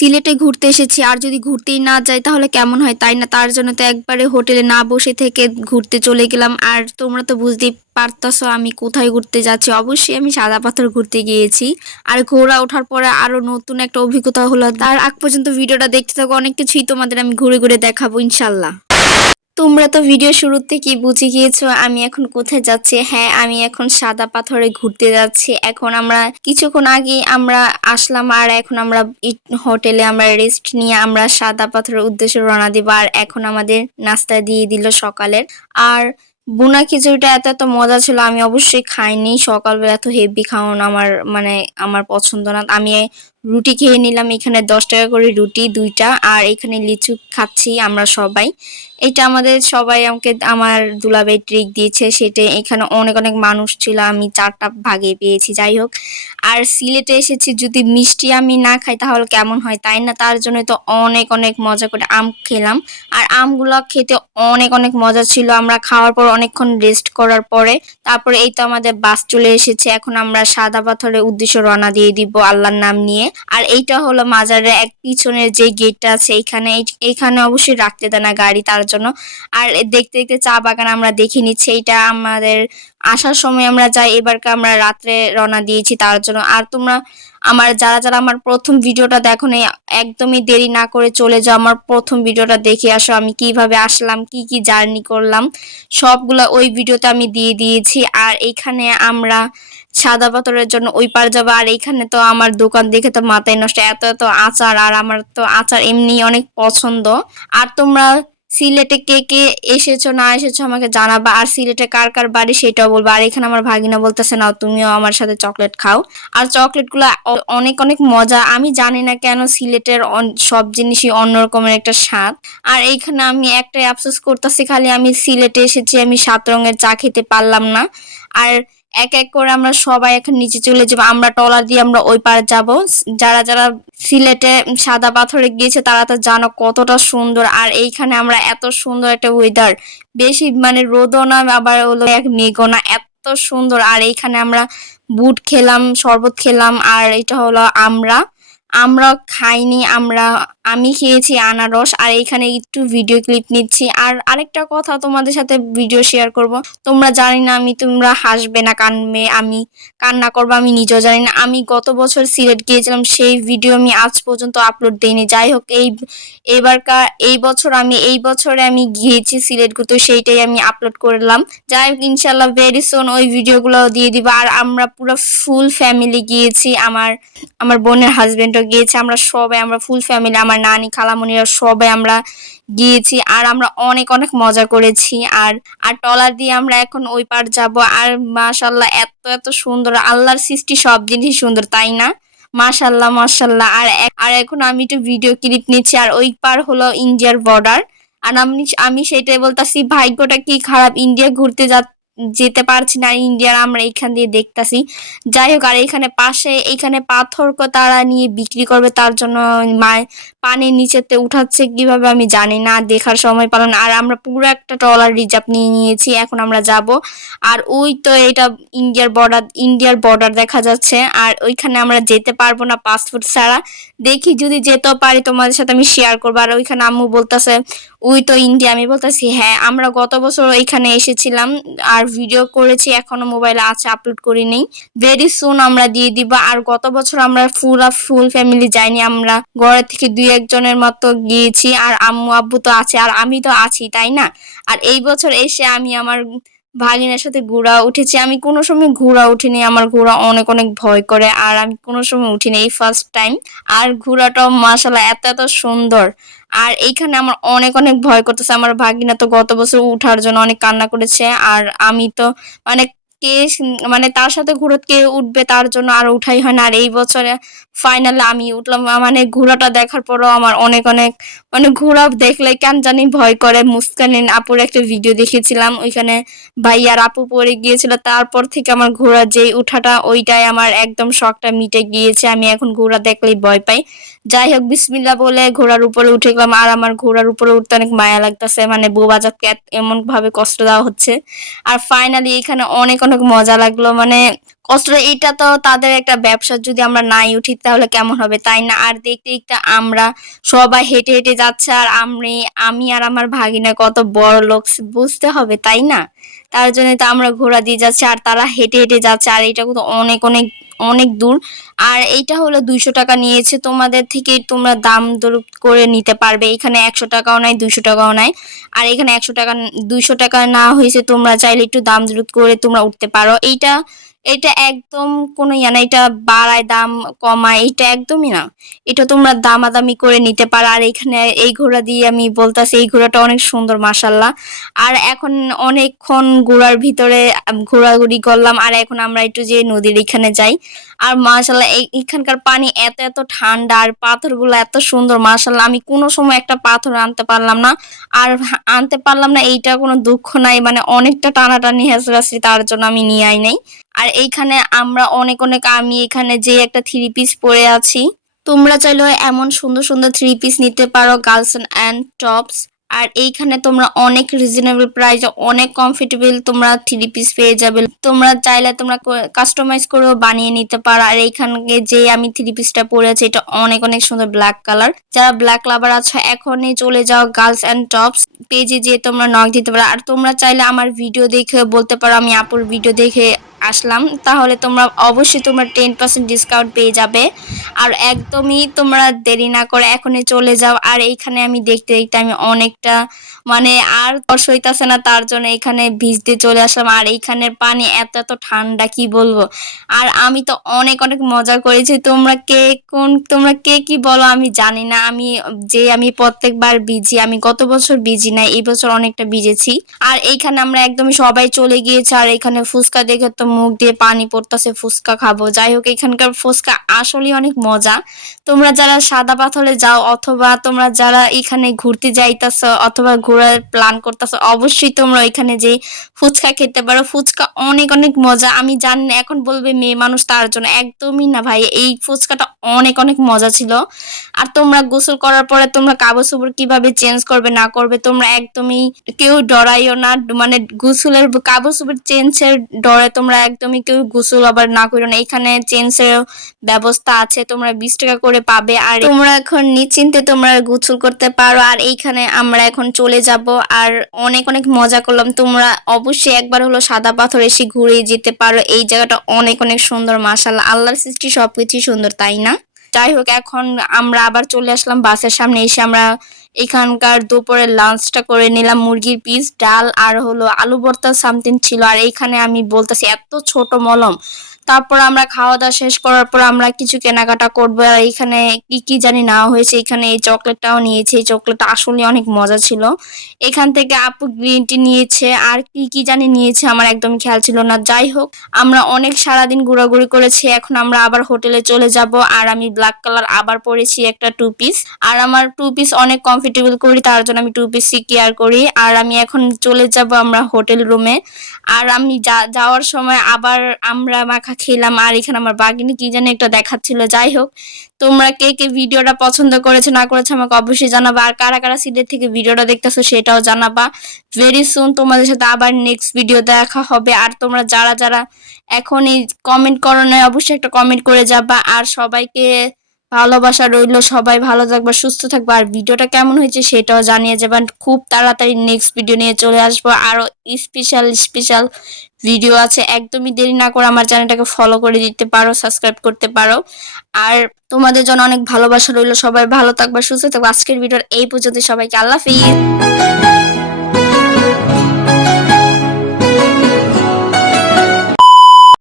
সিলেটে ঘুরতে এসেছি, আর যদি ঘুরতেই না যাই তাহলে কেমন হয়, তাই না? তার জন্য তো একবারে হোটেলে না বসে থেকে ঘুরতে চলে গেলাম। আর তোমরা তো বুঝতেই পারতাছো আমি কোথায় ঘুরতে যাচ্ছি। অবশ্যই আমি সাদা পাথর ঘুরতে গিয়েছি। আর ঘোড়া ওঠার পরে আরো নতুন একটা অভিজ্ঞতা হলো। তার আগ পর্যন্ত ভিডিওটা দেখতে থাকো, অনেক কিছুই তোমাদের আমি ঘুরে ঘুরে দেখাবো ইনশাল্লাহ। তোমরা তো ভিডিও শুরুতে কি বুঝে গিয়েছো আমি এখন কোথায় যাচ্ছি। হ্যাঁ, আমি এখন সাদা পাথরে ঘুরতে যাচ্ছি। এখন আমরা কিছুক্ষণ আগে আমরা আসলাম, আর এখন আমরা হোটেলে আমরা রেস্ট নিয়ে আমরা সাদা পাথরের উদ্দেশ্যে রওনা দিব। আর এখন আমাদের নাস্তা দিয়ে দিল সকালের। আর বুনা খিচুড়িটা এত এত মজা ছিল, আমি অবশ্যই খাইনি। সকালবেলা এত হেভি খাওয়ানো আমার মানে আমার পছন্দ না। আমি রুটি খেয়ে নিলাম, এখানে 10 টাকা করে রুটি দুইটা, আর এখানে লিচু খাচ্ছি আমরা সবাই। এটা আমাদের সবাই আমাকে আমার দুলাভাই ট্রিক দিয়েছে, সেটা এখানে অনেক অনেক মানুষ ছিল, আমি 4টা ভাগে পেয়েছি। যাই হোক, আর সিলেটে এসেছি যদি মিষ্টি আমি না খাই তাহলে কেমন হয়, তাই না? তার জন্য তো অনেক অনেক মজা করে আম খেলাম। আর আমগুলো খেতে অনেক অনেক মজা ছিল। আমরা খাওয়ার পর অনেকক্ষণ রেস্ট করার পরে তারপরে এই তো আমাদের বাস চলে এসেছে। এখন আমরা সাদা পাথরের উদ্দেশ্যে রওনা দিয়ে দিব আল্লাহর নাম নিয়ে। আর এইটা হলো মাজারের এক পিছনের যে গেটটা আছে, এইখানে অবশ্যই রাখতে দেয় না গাড়ি, তার জন্য। আর দেখতে দেখতে চা বাগান আমরা দেখে নিচ্ছি। এইটা আমাদের আসার সময় আমরা যাই, এবারকে আমরা রাত্রে রওনা দিয়েছি তার জন্য। আর তোমরা আমার যারা যারা আমার প্রথম ভিডিওটা দেখো নি, একদমই দেরি না করে চলে যাও, আমার প্রথম ভিডিওটা দেখে আসো। আমি কিভাবে আসলাম, কি কি জার্নি করলাম, সবগুলো ওই ভিডিওতে আমি দিয়ে দিয়েছি। আর এইখানে আমরা সাদা পাথরের জন্য ওই পার যাবো। আর এইখানে তো আমার দোকান দেখে তো মাথায় নষ্ট, এত এত আচার। আর আমার তো আচার এমনি অনেক পছন্দ। আর তোমরা সিলেটে কে কে এসেছো না এসেছো আমাকে জানাবা। আর সিলেটে কার কার বাড়ি সেটাও বলবো। আর এখানে আমার ভাগিনা বলতেছে নাও তুমিও আমার সাথে চকলেট খাও। আর চকলেট গুলা অনেক অনেক মজা। আমি জানি না কেন সিলেটের সব জিনিসই অন্যরকমের একটা স্বাদ। আর এইখানে আমি একটাই আফসোস করতেছি, খালি আমি সিলেটে এসেছি, আমি 7 রঙের চা খেতে পারলাম না। আর এক এক করে আমরা সবাই এখন নিচে চলে যাবো, আমরা ট্রলার দিয়ে আমরা ওই পারে যাব। যারা যারা সিলেটে সাদা পাথরে গিয়েছে তারা তো জানো কতটা সুন্দর। আর এইখানে আমরা এত সুন্দর একটা ওয়েদার, বেশি মানে রোদও না আবার হলো এক মেঘও না, এত সুন্দর। আর এইখানে আমরা বুট খেলাম, শরবত খেলাম। আর এটা হলো আমরা খাইনি, আমি খেয়েছি আনারস। আর এইখানে একটু ভিডিও ক্লিপ নিচ্ছি। আর আরেকটা কথা তোমাদের সাথে ভিডিও শেয়ার করব। তোমরা জানি না তোমরা হাসবে না কানবে, আমি কান্না করবো, আমি নিজেও জানি না। আমি গত বছর সিলেট গিয়েছিলাম, সেই ভিডিও আমি আজ পর্যন্ত আপলোড দিইনি। যাই হোক, এই বছরে আমি গিয়েছি সিলেট ঘুরতে, সেইটাই আমি আপলোড করলাম। যাই হোক, ইনশাল্লাহ ভেরি সুন ওই ভিডিওগুলো দিয়ে দিব। আর আমরা পুরো ফুল ফ্যামিলি গিয়েছি, আমার বোনের হাজবেন্ডও গিয়েছে, আমরা ফুল ফ্যামিলি, আমার নানি খালামণিরা সবাই আমরা গিয়েছি। আর আমরা অনেক অনেক মজা করেছি। আর ট্রলার দিয়ে আমরা এখন ওই পার যাব। আর মাশাল্লাহ এত এত সুন্দর, আল্লাহর সৃষ্টি সব জিনিসই সুন্দর, তাই না? মাশাল্লাহ মাশাল্লাহ। আর এখন আমি একটু ভিডিও ক্লিপ নিচ্ছি। আর ওই পার হলো ইন্ডিয়ার বর্ডার। আর আমি সেটাই বলতাছি, ভাগ্যটা কি খারাপ, ইন্ডিয়া ঘুরতে যেতে পারছি না, ইন্ডিয়ার আমরা এইখান দিয়ে দেখতাছি। যাই হোক, আর এইখানে পাথর তারা নিয়ে বিক্রি করবে, তার জন্য পানির নিচেতে উঠাচ্ছে কিভাবে আমি জানি না, দেখার সময় পেলাম না। আর আমরা পুরো একটা ট্রলার রিজার্ভ নিয়ে নিয়েছি, এখন আমরা যাব। আর ওই তো এটা ইন্ডিয়ার বর্ডার দেখা যাচ্ছে। আর ওইখানে আমরা যেতে পারবো না পাসপোর্ট ছাড়া, দেখি যদি যেতেও পারি তোমাদের সাথে আমি শেয়ার করবো। আর ওইখানে আম্মু বলতেছে ওই তো ইন্ডিয়া, আমি বলতেছি হ্যাঁ, আমরা গত বছর এখানে এসেছিলাম আর ভিডিও করেছি, এখনো মোবাইলে আছে, আপলোড করিনি। ভেরি সুন আমরা দিয়ে দিব। আর গত বছর আমরা ফুল ফ্যামিলি যাইনি, আমরা ঘরে থেকে 2-1 জনের মতো গিয়েছি। আর আম্মু আব্বু তো আছে, আর আমি তো আছি, তাই না? আর এই বছর এসে আমি আমার ভাগিনার সাথে ঘোড়া উঠেছি। আমি কোনো সময় ঘোড়া উঠিনি, আমার ঘোড়া অনেক অনেক ভয় করে, আর আমি কোনো সময় উঠিনি, এই ফার্স্ট টাইম। আর ঘোড়াটাও মাশাআল্লাহ এত এত সুন্দর। আর এইখানে আমার অনেক অনেক ভয় করতেছে, আমার ভাগিনা তো গত বছর উঠার জন্য অনেক কান্না করেছে। আর আমি তো মানে মানে তার সাথে ঘোড়া কে উঠবে তার জন্য আর উঠাই হয় না। আর এই বছরে ফাইনালি আমি উঠলাম, মানে ঘোড়াটা দেখার পরও আমার অনেক অনেক মানে ঘোড়া দেখলে কেন জানি ভয় করে। মুস্কানিন আপুর একটা ভিডিও দেখেছিলাম, ওইখানে ভাই আর আপু পড়ে গিয়েছিল, তারপর থেকে আমার ঘোড়া যেই উঠাটা ওইটাই আমার একদম শখটা মিটে গিয়েছে, আমি এখন ঘোড়া দেখলেই ভয় পাই। যাই হোক, বিসমিল্লাহ বলে ঘোড়ার উপরে উঠে গেলাম। আর আমার ঘোড়ার উপরে উঠতে অনেক মায়া লাগতেছে, মানে বউবাজারকে এমন ভাবে কষ্ট দেওয়া হচ্ছে। আর ফাইনালি এখানে অনেক অনেক মজা লাগলো, মানে অস্ত্র এটা তো তাদের একটা ব্যবসা, যদি আমরা নাই উঠি তাহলে কেমন হবে তাই না? আর দেখতে দেখতে আমরা সবাই হেঁটে হেঁটে যাচ্ছে, আর আমি আর আমার ভাগিনা কত বড় লোক বুঝতে হবে তাই না? তার জন্য তো আমরা ঘোড়া দিয়ে যাচ্ছি আর তারা হেঁটে হেঁটে যাচ্ছে, আর এটা কিন্তু অনেক অনেক অনেক দূর। আর এইটা হলো 200 টাকা নিয়েছে তোমাদের থেকে, তোমরা দাম দর করে নিতে পারবে। এখানে 100 টাকাও নাই, 200 টাকাও নাই। আর এখানে 100 টাকা 200 টাকা না হয়েছে, তোমরা চাইলে একটু দাম দর করে তোমরা উঠতে পারো। এইটা এটা একদম কোনো ইয়া না, এটা বাড়ায় দাম কমায়, এটা একদমই না। এটা তোমরা দামাদামি করে নিতে পারো। আর এখানে এই ঘোড়া দিয়ে আমি বলতাছি, এই ঘোড়াটা অনেক সুন্দর মাশাল্লাহ। আর এখন অনেকক্ষণ ঘোড়ার ভিতরে ঘোরাঘুরি করলাম, আর এখন আমরা একটু যে নদীর এখানে যাই। আর মাশাল্লাহ এখানকার পানি এত এত ঠান্ডা, আর পাথরগুলো এত সুন্দর মাশাল্লাহ। আমি কোনো সময় একটা পাথর আনতে পারলাম না, আর আনতে পারলাম না এইটা কোনো দুঃখ নাই, মানে অনেকটা টানাটানি হেসরাসি, তার জন্য আমি নিয়ে আই নাই। আর এইখানে আমরা অনেক অনেক, আমি এখানে যে একটা 3 পিস পরে আছি, তোমরা চাইলে এমন সুন্দর সুন্দর 3 পিস নিতে পারো, গার্লস অ্যান্ড টপস। আর এইখানে তোমরা অনেক রিজনেবল প্রাইসে অনেক কমফোর্টেবল তোমরা 3 পিস পেয়ে যাবে। তোমরা চাইলে তোমরা কাস্টমাইজ করেও বানিয়ে নিতে পারো। আর এইখানে যে আমি 3 পিসটা পরে আছি, এটা অনেক অনেক সুন্দর ব্ল্যাক কালার। যারা ব্ল্যাক লাভার আছো এখনই চলে যাও গার্লস অ্যান্ড টপস পেজে, যে তোমরা নক দিতে পারো। আর তোমরা চাইলে আমার ভিডিও দেখে বলতে পারো আমি আপুর ভিডিও দেখে আসলাম, তাহলে তোমরা অবশ্যই তোমরা 10% ডিসকাউন্ট পেয়ে যাবে। আর একদমই তোমরা দেরি না করে এখনই চলে যাও। আর এইখানে আমি দেখতে দেখতে আমি অনেকটা, মানে আর তর্স হইতাছে না, তার জন্য এখানে ভিজতে চলে আসলাম। আর এইখানের পানি এত এত ঠান্ডা কি বলবো। আর আমি তো অনেক অনেক মজা করেছি। তোমরা কে কি বলো আমি জানি না, আমি প্রত্যেকবার ভিজি, আমি গত বছর ভিজি না, এই বছর অনেকটা ভিজেছি। আর এইখানে আমরা একদমই সবাই চলে গিয়েছে, আর এখানে ফুচকা দেখে তো মুখ দিয়ে পানি পড়তেছে, ফুচকা খাবো। যাই হোক, এখানকার ফুচকা আসলেই অনেক মজা। তোমরা যারা সাদা পাথরে যাও, অথবা তোমরা যারা এখানে ঘুরতে যাইতাছো অথবা ঘোরার প্ল্যান করতেছো, অবশ্যই তোমরা এখানে যে ফুচকা খেতে পারো। ফুচকা অনেক অনেক মজা। আমি জানি না এখন বলবে মেয়ে মানুষ, তার জন্য একদমই না ভাই, এই ফুচকাটা অনেক অনেক মজা ছিল। আর তোমরা গোসল করার পরে তোমরা কাপড় চোপড় কিভাবে চেঞ্জ করবে না করবে, তোমরা একদমই কেউ ডরাইও না, মানে গোসলের কাপড় চোপড় চেঞ্জের ডরে তোমরা একদমই কেউ গোসল আবার না করো না। এখানে চেঞ্জের ব্যবস্থা আছে, তোমরা 20 টাকা করে পাবে। আর তোমরা এখন নিশ্চিন্তে তোমরা গোসল করতে পারো। আর এইখানে আমরা এখন চলে যাব, আর অনেক অনেক মজা করলাম। তোমরা অবশ্যই একবার হলো সাদা পাথর এসে ঘুরে যেতে পারো, এই জায়গাটা অনেক অনেক সুন্দর মাশাআল্লাহ। আল্লাহর সৃষ্টি সবকিছুই সুন্দর তাই না? যাই হোক, এখন আমরা আবার চলে আসলাম বাসের সামনে। এসে আমরা এখানকার দুপুরের লাঞ্চটা করে নিলাম, মুরগির পিস, ডাল আর হলো আলু ভর্তা সামথিং ছিল। আর এইখানে আমি বলতেছি এত ছোট মলম। তারপর আমরা খাওয়া দাওয়া শেষ করার পর আমরা কিছু কেনাকাটা করবো। আর এইখানে কি কি জানি নেওয়া হয়েছে, এখানে এই চকলেটটাও নিয়েছে, এই চকলেটটা আসলে অনেক মজা ছিল। এখান থেকে আপু গ্রিন টি নিয়েছে, আর কি কি জানি নিয়েছে আমার একদম খেয়াল ছিল না। যাই হোক, আমরা অনেক সারাদিন ঘোরাঘুরি করেছি, এখন আমরা আবার হোটেলে চলে যাব। আর আমি ব্ল্যাক কালার আবার পরেছি একটা 2 পিস, আর আমার 2 পিস অনেক কমফোর্টেবল করি, তার জন্য আমি 2 পিসই কেয়ার করি। আর আমি এখন চলে যাব আমরা হোটেল রুমে। আর আমি যাওয়ার সময় আবার আমরা মাখা খেলাম, আর এখানে আমার বাগিনী কি জানি একটা দেখাচ্ছিল। যাই হোক, তোমরা কে কে ভিডিওটা পছন্দ করেছো না করেছো আমাকে অবশ্যই জানাবা। আর কারা কারা সিলেট থেকে ভিডিওটা দেখতেছো সেটাও জানাবা। ভেরি সুন তোমাদের সাথে আবার নেক্সট ভিডিও দেখা হবে। আর তোমরা যারা যারা এখন এই কমেন্ট করো না, অবশ্যই একটা কমেন্ট করে যাবা। আর সবাইকে ভালোবাসা রইলো, সবাই ভালো থাকবা, সুস্থ থাকবা। আর ভিডিওটা কেমন হয়েছে সেটাও জানিয়ে যাবেন। খুব তাড়াতাড়ি নেক্সট ভিডিও নিয়ে চলে আসবো, আরো স্পেশাল স্পেশাল ভিডিও আছে। একদমই দেরি না করে আমার চ্যানেলটাকে ফলো করে দিতে পারো, সাবস্ক্রাইব করতে পারো। আর তোমাদের জন্য অনেক ভালোবাসা রইলো, সবাই ভালো থাকবা, সুস্থ থাকবা। আজকের ভিডিওর এই পর্যন্ত, সবাইকে আল্লাহ হাফেজ।